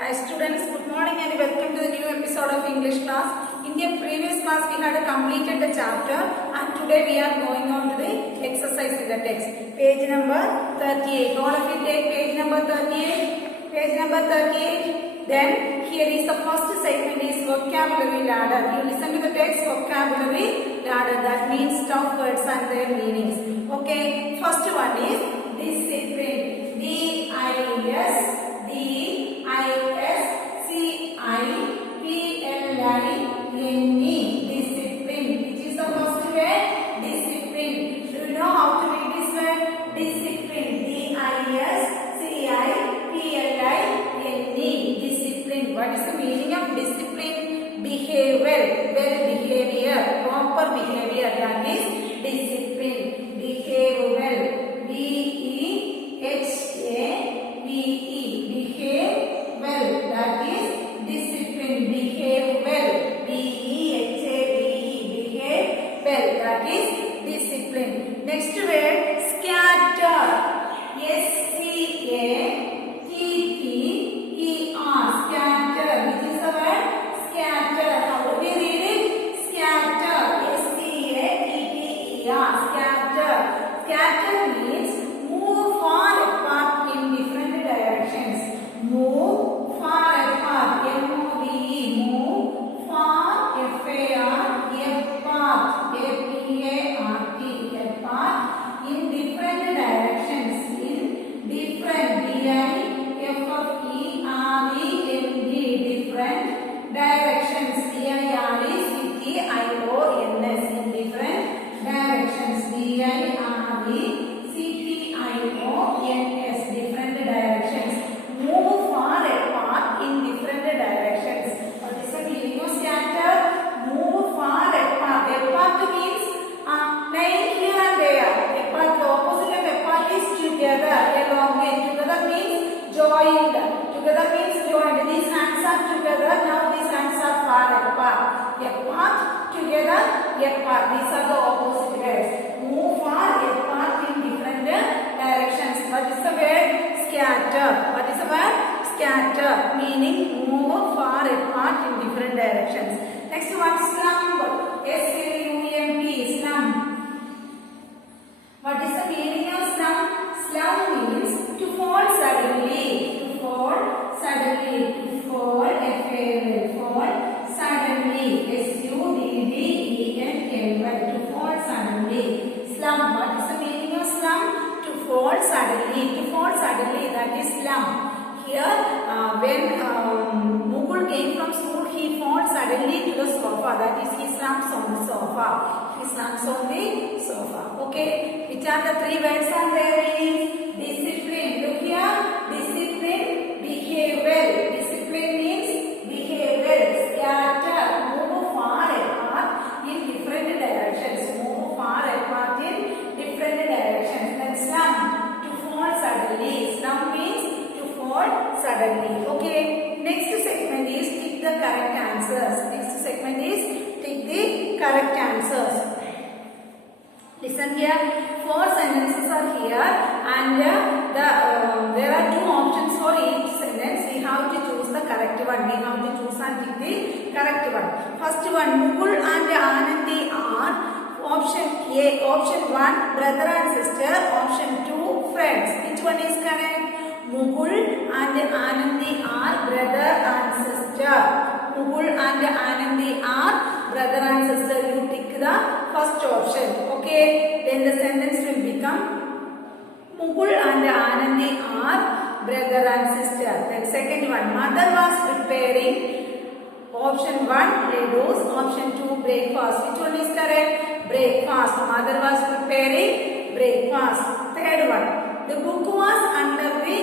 Hi students, good morning and welcome to the new episode of English class. In the previous class we had completed the chapter and today we are going on to the exercise in the text. Page number 38. All of you take page number 38. Page number 38. Then here is the first segment is vocabulary ladder. You listen to the text vocabulary ladder. That means tough words and their meanings. Okay. First one is discipline. D-I-S. D-I-S-C-I-P-L-I-N-E. Discipline. Which is the first word? Discipline. Do you know how to read this word? Discipline. D-I-S-C-I-P-L-I-N-E. Discipline. What is the meaning of discipline? Behave well. Well behavior. Proper behavior. That is discipline. Behave well. B-E-H-A-V-E. Behave well. That is discipline. Behave well. B-E-H-A-V-E. Behave well. That is discipline. Next word, scatter. S-C-A-T-T-E-R. Scatter. Which is the word? Scatter. How do we read it? Scatter. S-C-A-T-T-E-R. Scatter. Scatter means move far apart in different directions. Move far apart. M-O-V-E. Move far. F-A-R. Apart. A-P-A-R-T. Apart. In different directions. In different. D-I-F-F-E-R-E-N-D. Different directions. D-I-R-E-C-T-I-O-N-S. In different directions. D-I-R-E-C-T-I-O-N-S. Different directions. Move far apart in different directions. What is the meaning of scatter? Move far apart. Apart means lying here and there. Apart, the opposite of apart is together. Along with. Together means joined. Together means joined. These hands are together. Now these hands are far apart. Apart, together, apart. These are the opposite words. Move far apart in different directions. What is the word? Scatter. What is the word? Scatter. Meaning move far apart in different directions. Next one, slump. S-L-U-M-P. Slump. What is the meaning of slump? Slump means to fall suddenly. To fall suddenly. To fall, F-A-L. Fall suddenly. S-U-D-D-E-N-L-Y. To fall suddenly. Slump. What is the meaning of slump? To fall suddenly. To fall suddenly. That is slump. Here, when Mukul came from school, he fell suddenly to the sofa. That is, he slumps on the sofa. He slumps on the sofa. Okay. Which are the three words and their meanings? Discipline. Look here. Discipline. Behave well. Discipline means behave well. Scatter. Move far apart in different directions. Move far apart in different directions. Then slump. To fall suddenly. Slump means to fall suddenly. Okay. Next segment is tick the correct answers. Next segment is tick the correct answers. Listen here. 4 sentences are here and there are 2 options for each sentence. We have to choose the correct one. We have to choose and pick the correct one. First one, Mukul and Anandi are option A. Option 1, brother and sister. Option 2, friends. Which one is correct? Mukul and Anandi are brother and sister. Mukul and Anandi are brother and sister. You pick the first option. Okay. Then the sentence will become Mukul and Anandi are brother and sister. Then second one, mother was preparing. Option 1, ladoos. Option 2, breakfast. Which one is correct? Breakfast. Mother was preparing breakfast. Third one, the book was under the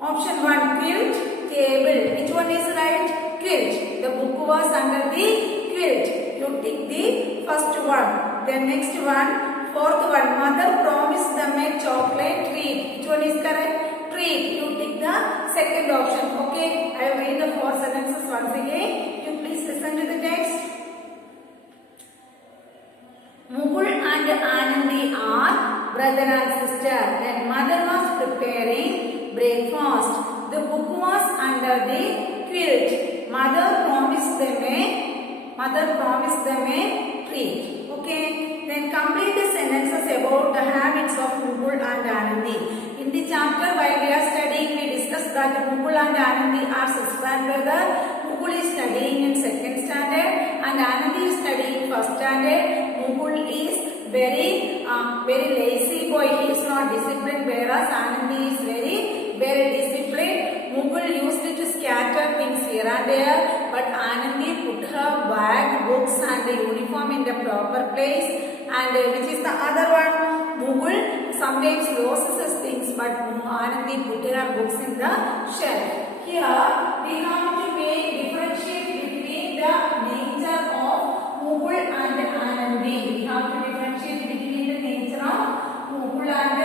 option 1, quilt, table. Which one is right? Quilt. The book was under the quilt. You tick the first one. Then next one, fourth one, mother promised them a chocolate treat. Which one is correct? Treat. You tick the second option. Okay. I will read the 4 sentences once again. You please listen to the text. Mukul and Anandi are brother and sister. Then mother was preparing breakfast. The book was under the quilt. Mother promised them a treat. Okay. Then complete the sentences about the habits of Mukul and Anandi. In the chapter while we are studying, we discussed that Mukul and Anandi are sister and brother. Mukul is studying in 2nd standard and Anandi is studying 1st standard. Mukul is very lazy boy. He is not disciplined, whereas Anandi is very disciplined. Mukul used to scatter things here and there, but Anandi put her bag, books and the uniform in the proper place. And which is the other one? Mukul sometimes loses his things, but Anandi put her books in the shelf. Here we have to differentiate between the nature of Mukul and Anandi. We have to differentiate between the nature of Mukul and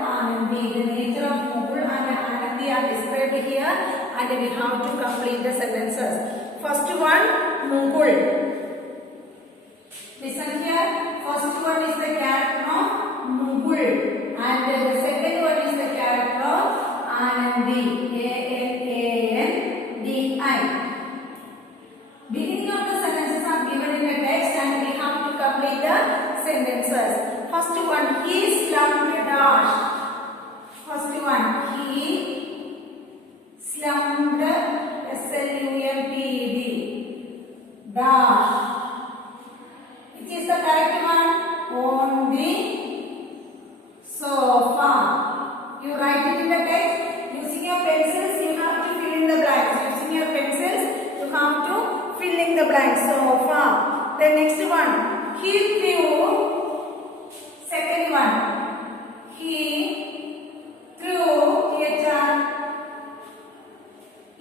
Anandi. The nature of Mukul and Anandi are described here, and we have to complete the sentences. First one, Mukul. Listen here. First one is the character of Mukul, and the second one is the character of Anandi. A-N-A-N-D-I. Beginning of the sentences are given in the text, and we have to complete the sentences. First one, he slumped dash. First one, he slumped, S-L-U-M-P-E-D, dash. Which is the correct one? On the sofa. You write it in the text. Using your pencils, you have to fill in the blanks. Using your pencils, you have to fill in the blanks. Sofa. The next one, he threw. Second one, he threw.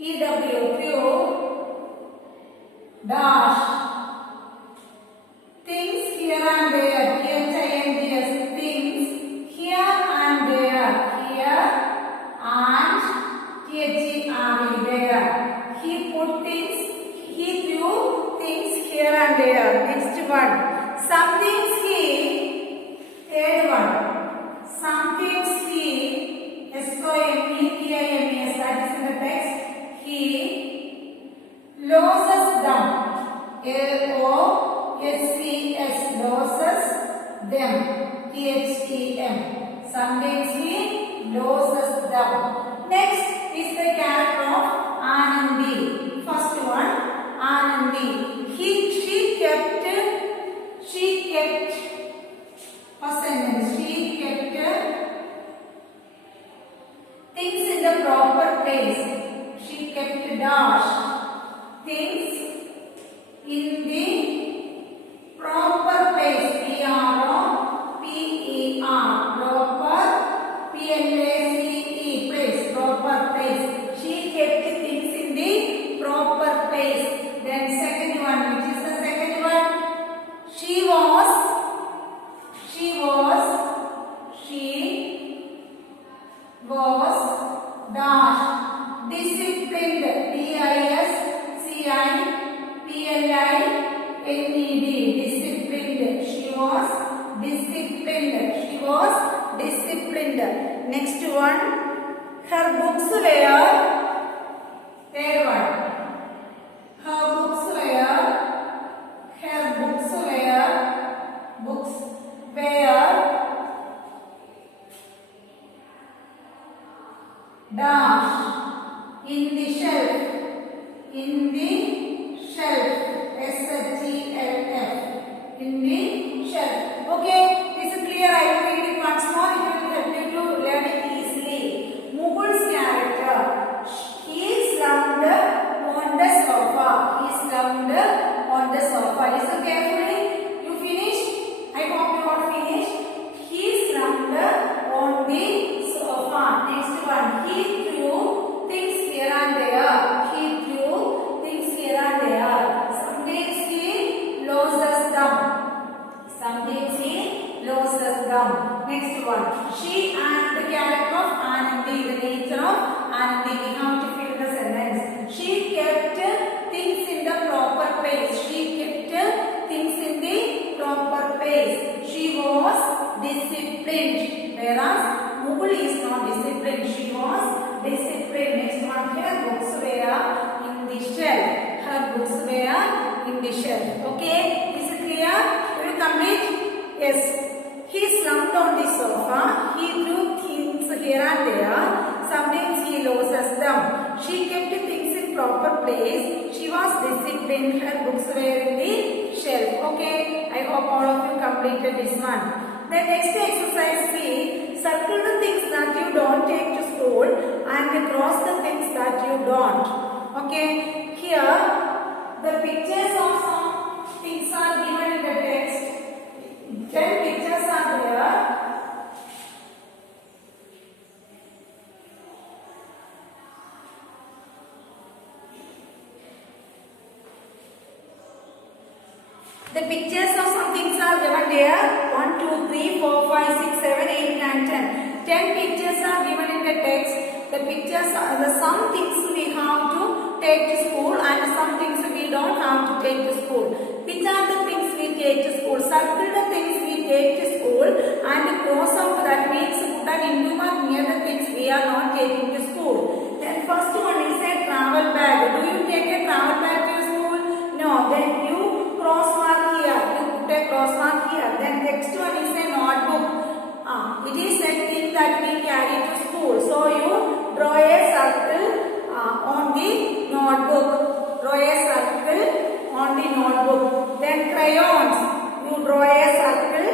E-W, threw dash. Things here and there. T-H-I-N-G-S. Things here and there. Here and T-H-E-R-E, there. He put things. He threw things here and there. Next one. Some things he. Third one. Some things he. S-O-M-E-T-I-M-E-S. That is in the text. He loses them. L-O-S-C-S. Loses them. T-H-E-M. Sometimes he loses them. Next is the character of Anandi. First one, Anandi. She kept. First sentence. She kept things in the proper place. She kept dash. Things in the proper place. P-R-O-P-E-R. Proper. P-L-A-C-E. Place. Proper place. She kept things in the proper place. Then second one. Which is the second one? She was dash. Disciplined. D-I-S-C-I-P-L-I-N-E-D. Disciplined. She was disciplined. Next one. Her books were. Third one. Her books were dash. In the shelf. S-H-E-L-F. In the shelf. Okay, this is clear. I will read it once more. It will help you to learn it easily. Mukul's character. He slumped on the sofa. Listen carefully. You finished? I hope you are finished. He slumped on the sofa. Next one. He threw things here and there. Sometimes he loses them. Next one. She and the character of Anandi. The nature of Anandi. We have to fill the sentence. She kept things in the proper place. She was disciplined. Whereas Mukul is not disciplined. She was disciplined. Next one here. Books were Yes. He slumped on the sofa. He threw things here and there. Sometimes he loses them. She kept things in proper place. She was disciplined. Her books were in the shelf. Okay. I hope all of you completed this one. The next exercise see, circle the things that you don't take to school and cross the things that you don't. Okay. Here the pictures of some things are given in the text. 10 pictures are there. The pictures of some things are given there. 1, 2, 3, 4, 5, 6, 7, 8, 9, 10. 10 pictures are given in the text. The pictures are the some things we have to take to school and some things we don't have to take to school. Which are the things we take to school? Circle the things we take to school and cross out, that means put an into mark near the things we are not taking to school. Then first one is a travel bag. Do you take a travel bag to school? No. Then you cross mark here. You put a cross mark here. Then next one is a notebook. It is a thing that we carry to school. So you draw a circle on the notebook. Draw a circle on the notebook. Then crayons. You draw a circle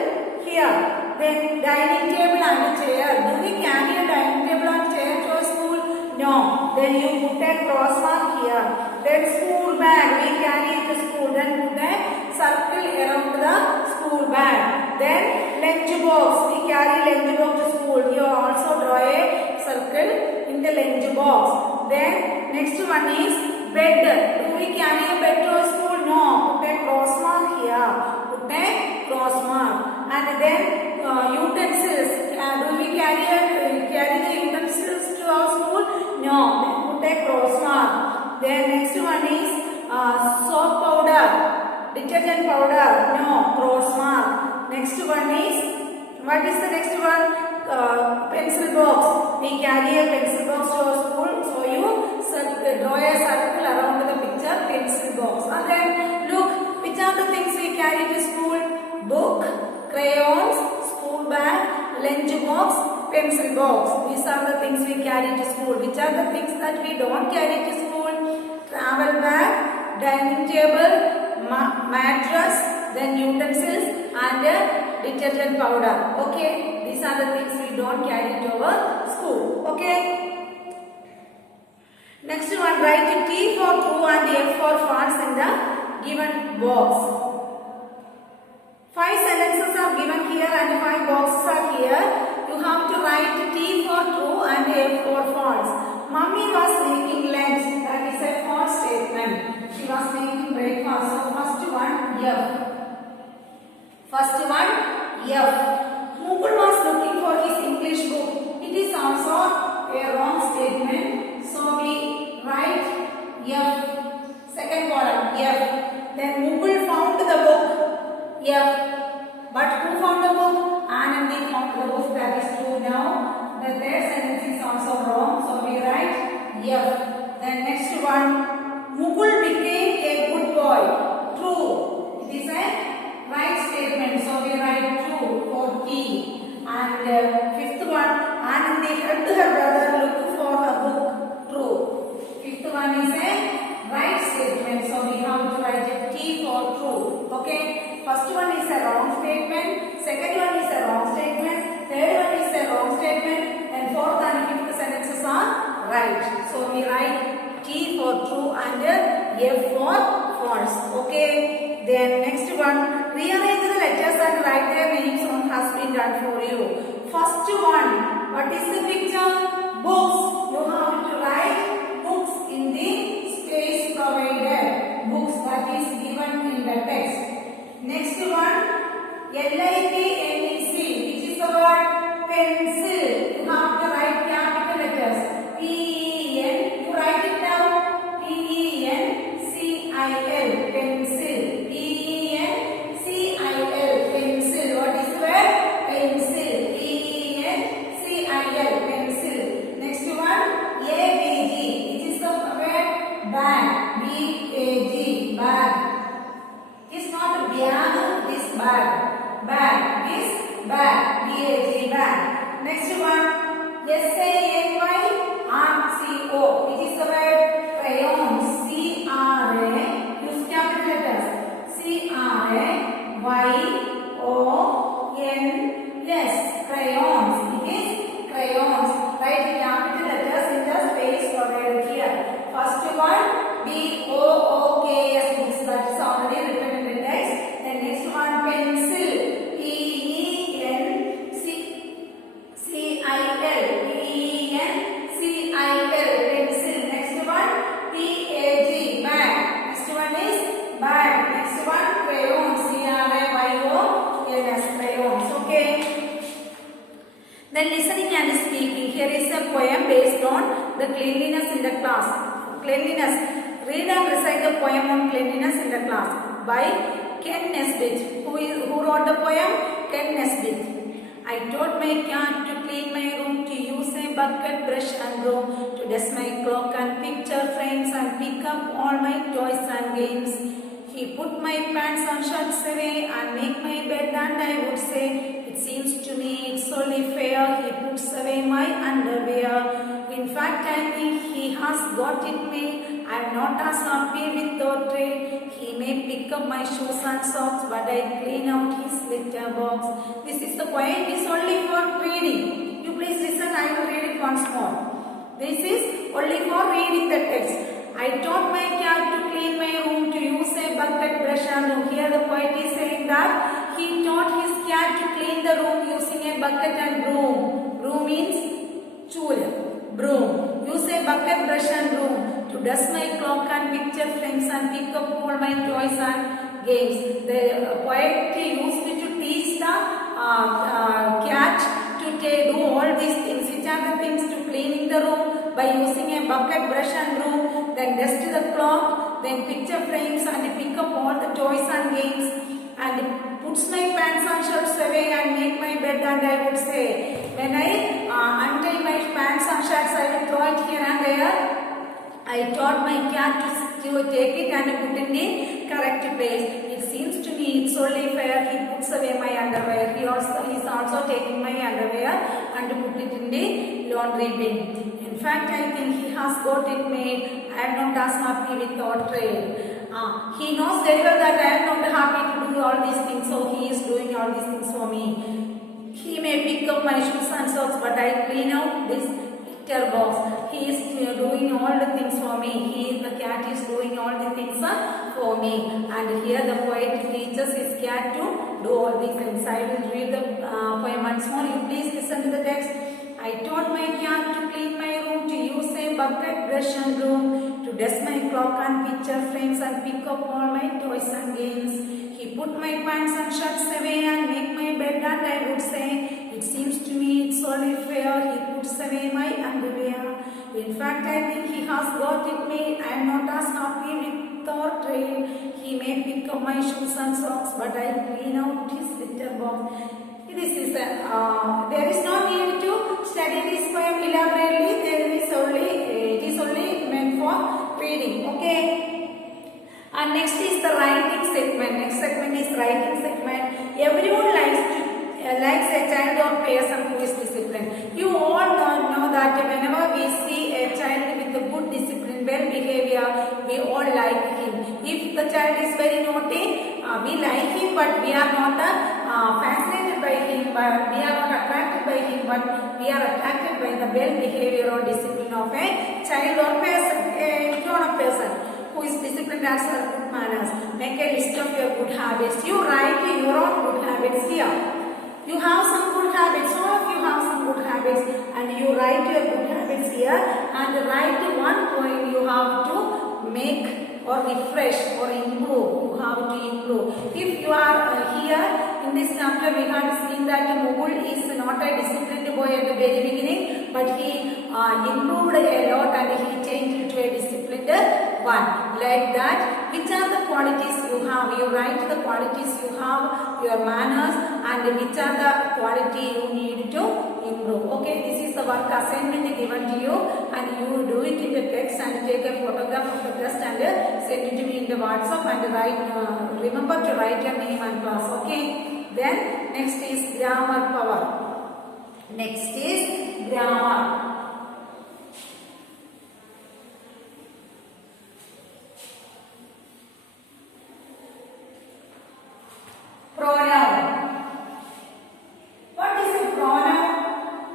here. Then dining table and chair. Do we carry a dining table and chair to school? No. Then you put a cross mark here. Then school bag. We carry it to school. Then put a circle around the school bag. Then lunch box. We carry lunch box to school. You also draw a circle in the lunch box. Then next one is bed. Do we carry a bed to school? No. Put a cross mark here. Put a cross mark. And then utensils. Do we carry the utensils to our school? No. Then put a cross mark. Then next one is soap powder. Detergent powder. No. Cross mark. Next one is, what is the next one? Pencil box. We carry a pencil box to our school. So you draw a circle around the picture pencil box. And then look, which are the things we carry to school? Book, crayons, school bag, lunch box, pencil box. These are the things we carry to school. Which are the things that we don't carry to school? Travel bag, dining table, mattress, then utensils and detergent powder. Okay, these are the things we don't carry to our school. Okay. Next one, write T for true and F for false in the given box. 5 sentences are given here and 5 boxes are here. You have to write T for true and F for false. Mummy was making lunch. That is a false statement. She was making breakfast. So first one, F. First one, F. Mukul was looking for his English book. It is also a wrong statement. So we write F. Second column, F. Then Mukul found the book. F. But who found the book? Anandi found the book. That is true now. The third sentence is also wrong. So we write F. Then next one, Mukul became a good boy. True. It is a right statement. So we write true for T. And fifth one, Anandi helped her brother look for a book. True. Fifth one is a right statement. So we have to write T for true. Okay. First one is a wrong statement. Second one is a wrong statement. Third one is a wrong statement. And fourth and fifth sentences are right. So we write T for true and F for false. Okay. Then next one, rearrange the letters and write their names on has been done for you. First one, what is the picture? Books. You have to write books in the space provided. Books, that is given in the text. Next one, L-I-P-N-E-C, which is the word pencil. You have to write capital letters. P-E-N, you write it down. P-E-N-C-I-L, pencil. P-E-N-C-I-L, pencil. What is the word? Pencil. P-E-N-C-I-L, pencil. Next one, A-B-G. First one BOOKS books, that is already written in the text. The next one pencil, pencil. Next one PAG, bag. Next one is bag. Next one crayon, CRAYONS, crayons. Okay. Then listening and speaking. Here is a poem based on the cleanliness in the class. Cleanliness. Read and recite the poem on cleanliness in the class by Ken Nesbitt. Who wrote the poem? Ken Nesbitt. I taught my cat to clean my room, to use a bucket, brush and broom, to dust my clock and picture frames and pick up all my toys and games. He put my pants and shirts away and make my bed, and I would say, it seems to me it's only fair. He puts away my underwear. In fact, I think he has got it made. I'm not as happy with the trade. He may pick up my shoes and socks, but I clean out his litter box. This is the poem. It is only for reading. You please listen. I will read it once more. This is only for reading the text. I taught my cat to clean my room, to use a bucket, brush and broom. Here the poet is saying that he taught his cat to clean the room using a bucket and broom. Broom means chula. Broom. Use a bucket, brush and broom to dust my clock and picture frames and pick up all my toys and games. The poet used to teach the cat to do all these things. Which are the things? To cleaning the room by using a bucket, brush and broom, then dust the clock, then picture frames and pick up all the toys and games, and puts my pants and shirts away and make my bed, and I would say, when I untie my pants and shirts, I will throw it here and there. I taught my cat to take it and put it in the correct place. It seems to me it's only fair. He puts away my underwear. He is also taking my underwear and put it in the laundry bin. In fact, I think he has got it made. I am not as happy with our trade. He knows very well that I am not happy to do all these things, so he is doing all these things for me. He may pick up my shoes and socks, but I clean out this litter box. He is doing all the things for me. The cat is doing all the things for me. And here the poet teaches his cat to do all these things. I will read the poem once more. You please listen to the text. I taught my cat to clean my room, to use a bucket, brush and broom, to dust my clock and picture frames and pick up all my toys and games. He put my pants and shirts away and make my bed, and I would say, it seems to me it's only fair. He puts away my underwear. In fact, I think he has got it made. I am not as happy with our trade. He may pick up my shoes and socks, but I clean out his litter box. This is there is no need to study this poem elaborately. It is only meant for reading. Okay. And next is the writing segment. Next segment is writing segment. Everyone likes a child or person who is disciplined. You all know that whenever we see a child with a good discipline, well behavior, we all like him. If the child is very naughty, we like him, but we are not fascinated by him, but we are not attracted by him, but we are attracted by the well behavior or discipline of a child or person, a grown-up person who is disciplined as her good manners. Make a list of your good habits. You write your own good habits here. You have some good habits. All of you have some good habits, and you write your good habits here. And write one point you have to make or refresh or improve. You have to improve. If you are here in this chapter, we have seen that Mukul is not a disciplined boy at the very beginning, but he improved a lot and he changed into a disciplined one. Like that, which are the qualities you have? You write the qualities you have, your manners, and which are the quality you need to improve. Okay, this is the work assignment given to you, and you do it in the text and take a photograph of the text and send it to me in the WhatsApp, and write. Remember to write your name and class. Okay. Then next is grammar power. Next is grammar. Pronoun. What is a pronoun?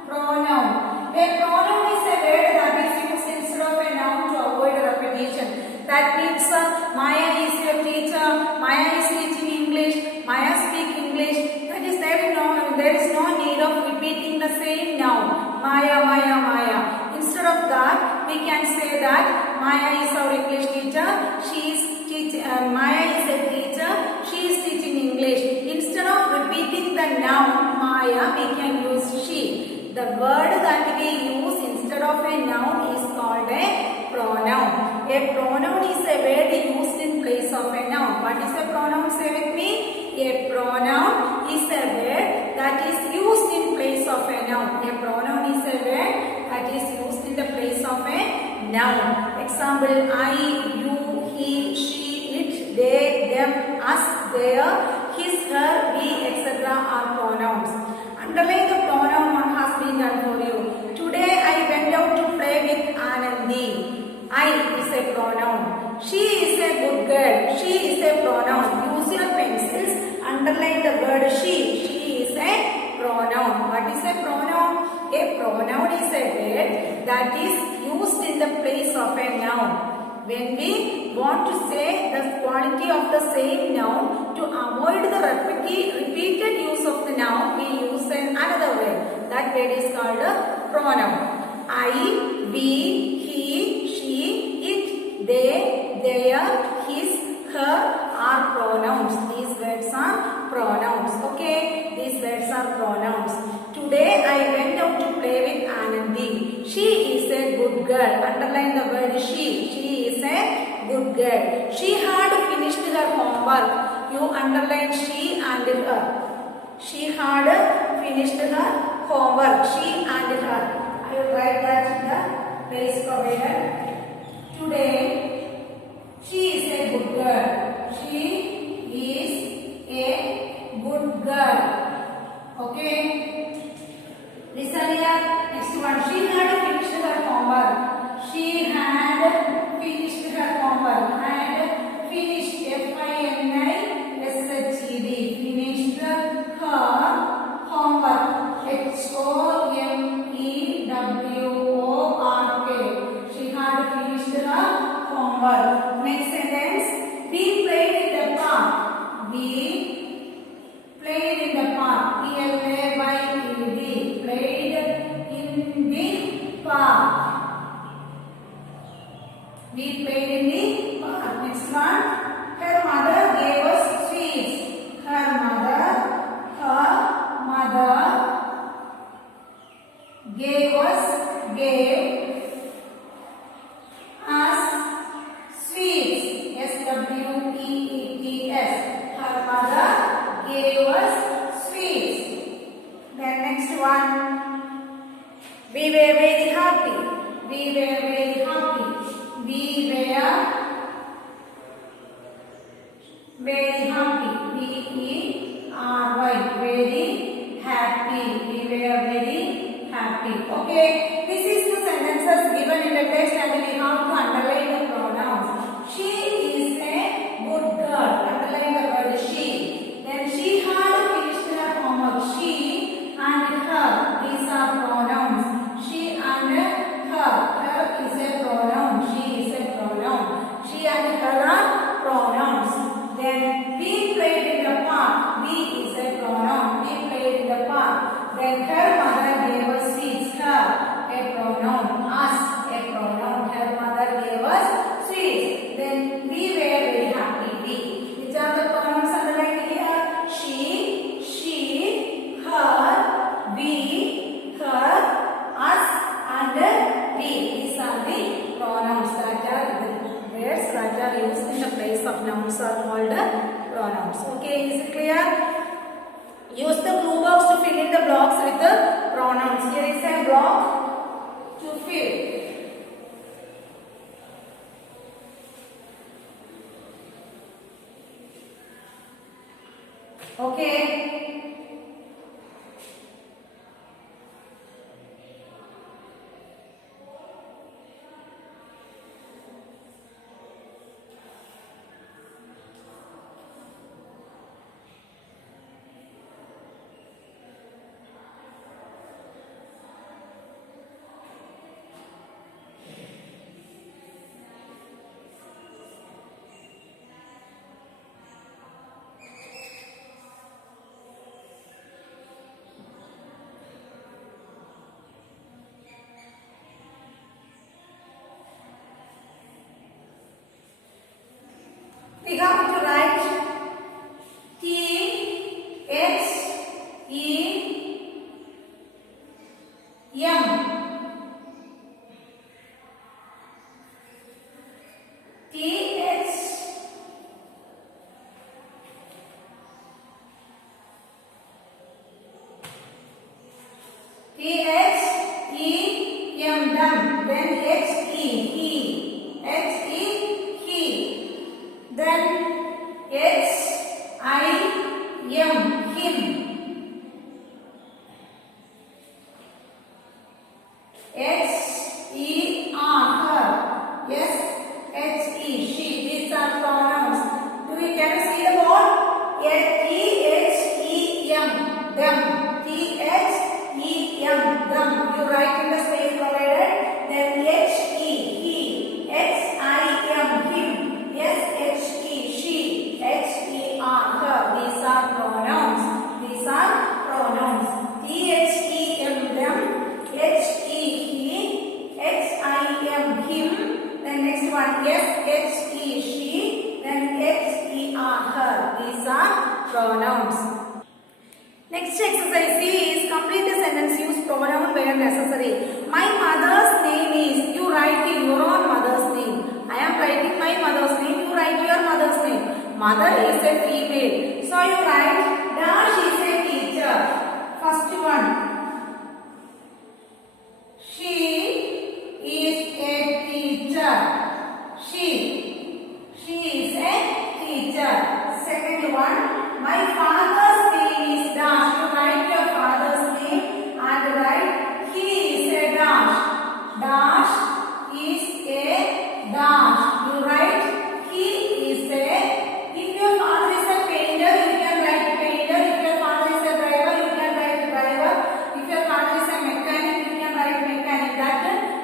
Pronoun. A pronoun is a word that is used instead of a noun to avoid repetition. That means Maya is your teacher. Maya is teaching English. Maya speak English. That is there is no need of repeating the same noun. Maya, Maya, Maya. Instead of that, we can say that Maya is our English teacher. Maya is a teacher. She is teaching English. Instead of repeating the noun Maya, we can use she. The word that we use instead of a noun is called a pronoun. A pronoun is a word used in place of a noun. What is a pronoun? Say with me. A pronoun is a word that is used in place of a noun. A pronoun is a word that is used in the place of a noun. Example: I, you, he, she, it, they, them, us, their, his, her, we, etc. are pronouns. Underline the pronoun one has been done for you. Today I went out to play with Anandi. I is a pronoun. She is a good girl. She is a pronoun. Use your pencils. Underline the word she. She is a pronoun. What is a pronoun? A pronoun is a word that is used in the place of a noun. When we want to say the quality of the same noun, to avoid the repeated use of the noun, we use another word. That word is called a pronoun. I, we, he, she, it, they, their, his, her are pronouns. These words are pronouns. Okay, these words are pronouns. Today I went out to play with Anandi. She is a good girl. Underline the word she. She is a good girl. She had finished her homework. You underline she and her. She had finished her homework. She and her. I will write that in the place provided. Today, she is a good girl. She is a good girl. Okay. Listen here. Next one. She had finished her homework. She had finished her homework. Had finished. F-I-N-I-S-H-E-D. Finished her homework. H-O-M-E-W-O-R-K. She had finished her homework. Next sentence. We played in the park. We played in the park. P-L-A-Y-E-D. Played in the park. We played in the park. Next one. Her mother gave us sweets. Her mother gave us sweets. S-W-E-E-T-S. Her mother gave us sweets. Then next one. We were very happy. We were very happy. We were very happy. V-E-R-Y. Very happy. We were very happy. Okay. This is the sentences given in the text and we have to underline the pronouns. She is a good girl. Underline the word she. Then she had finished her homework. She and her. These are pronouns. She and her. Her is a pronoun. She is a pronoun. She and her are pronouns. Then we played in the park. We is a pronoun. We played in the park. Then her mother gave us sweets. Her, a pronoun. Us, a pronoun. Her mother gave us sweets. Then we were very happy. We. Which are the pronouns underlined here? She, her, we, her, us, and we. These are the pronouns that are the words that are used in the place of nouns are called pronouns. Okay, is it clear? Use the blue box to fill in the blocks with the pronouns. Here is a block to fill. Okay. We have to write T H E M. T H E M, them. Then H E he. H E he. Then H I M him. H E R her. Yes, H E she. These are pronouns. Do you can you see the board? Yes, T H E M, them. T H E M, them. You write in the space provided. Then H E he. H I M him. Yes, H E she. H E R her. These are pronouns. These are pronouns. T H E M, them. H E he. H I M him. Then next one. Yes, H E she. Then H E R her. These are pronouns. Next exercise is complete the sentence. Use pronoun where necessary. My mother's name is. You write your own mother's name. I am writing my mother's name. You write your mother's name. Mother is a female. So you write Dash is a teacher. First one. She is a teacher. She is a teacher. Second one. My father's name is Dash. You write your father's name and write he is a dash. Dash is a dash. You write he is a. If your father is a painter, you can write painter. If your father is a driver, you can write driver. If your father is a mechanic, you can write mechanic. That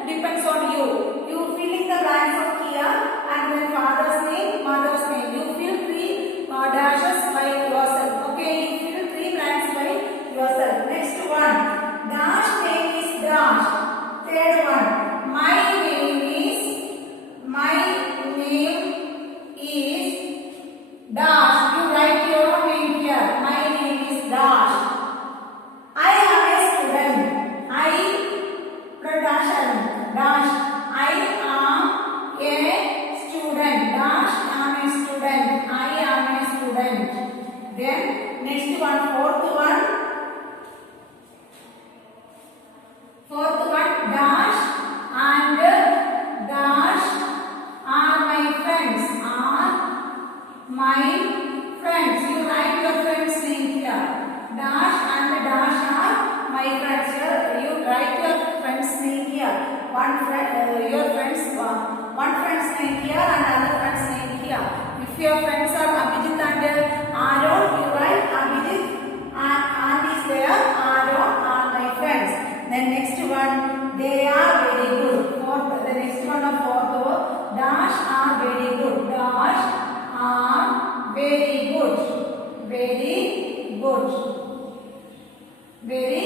depends on you. You fill in the blanks of here and then father's name, mother's name. You fill three dashes by yourself. Okay, you fill three blanks by yourself. Next one. Dash name is Dash. Third one. My name is Dash. You write your own name here. My name is Dash. I am a student. I production. Dash. I am a student. Dash am a student. I am a student. Then next one, fourth one. Fourth one, Dash and Dash are my friends. Are my friends. You write your friends name here. Dash and Dash are my friends. Here you write your friends name here. One friend, your friends, one friend's name here and other friend's name here. If your friends are Abhijit and Aaron, you write Abhijit and is there. Aaron are my friends. Then next one, they are very good. Fourth, the next one of fourth, Dash are very good. Dash are very good. Very good. Very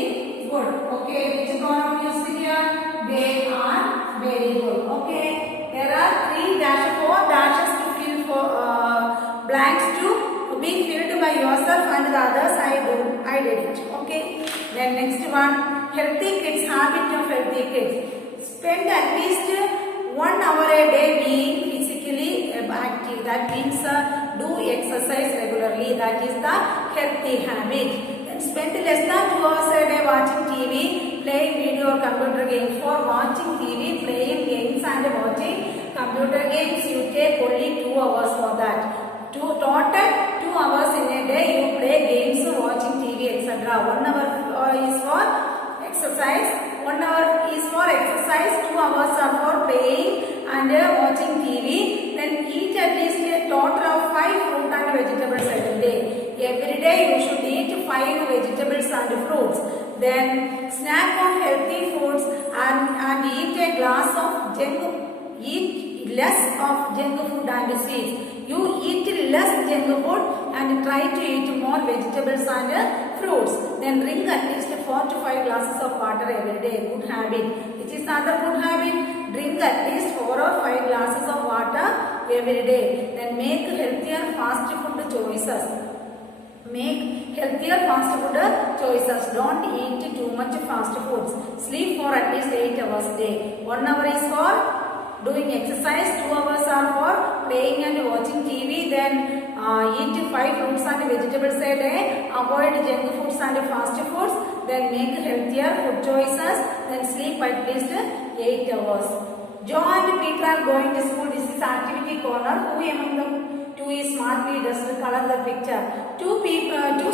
good. Okay, which pronoun used here? They are very good. Okay, there are three dashes, four dashes to fill for blanks to be filled by yourself and the others I did it. Okay. Then next one, healthy kids, habit of healthy kids. Spend at least 1 hour a day being physically active. That means do exercise regularly. That is the healthy habit. Then spend less than 2 hours a day watching TV, playing video or computer games. For watching TV, playing games and watching computer games, you take only 2 hours for that. Total 2 hours in a day you play games, watching TV, etc. 1 hour is for exercise. 1 hour is for exercise. 2 hours are for playing and watching TV. Then eat at least a total of 5 fruit and vegetables every day. Every day you should eat 5 vegetables and fruits. Then snack on healthy foods and eat a glass of eat less of junk food and sweets. You eat less junk food and try to eat more vegetables and fruits. Then drink at least 4 to 5 glasses of water every day. Good habit. Which is another good habit? Drink at least 4 or 5 glasses of water every day. Then make healthier fast food choices. Make healthier fast food choices. Don't eat too much fast foods. Sleep for at least 8 hours a day. 1 hour is for doing exercise. 2 hours are for playing and watching TV. Then eat 5 fruits and vegetables a day. Avoid junk foods and fast foods. Then make healthier food choices. Then sleep at least 8 hours. Joe and Peter are going to school. This is activity corner. Who among them? Two is smartly dressed. Color the picture. Two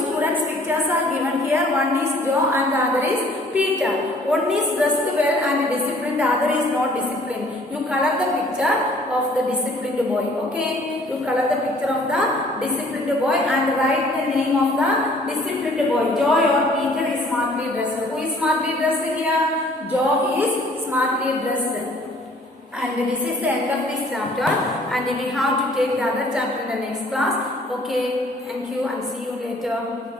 students' pictures are given here. One is Joe and the other is Peter. One is dressed well and disciplined. The other is not disciplined. You color the picture of the disciplined boy. Okay. You color the picture of the disciplined boy and write the name of the disciplined boy. Joe or Peter is smartly dressed. Who is smartly dressed here? Joe is smartly dressed. And this is the end of this chapter, and we have to take the other chapter in the next class. Okay, thank you and see you later.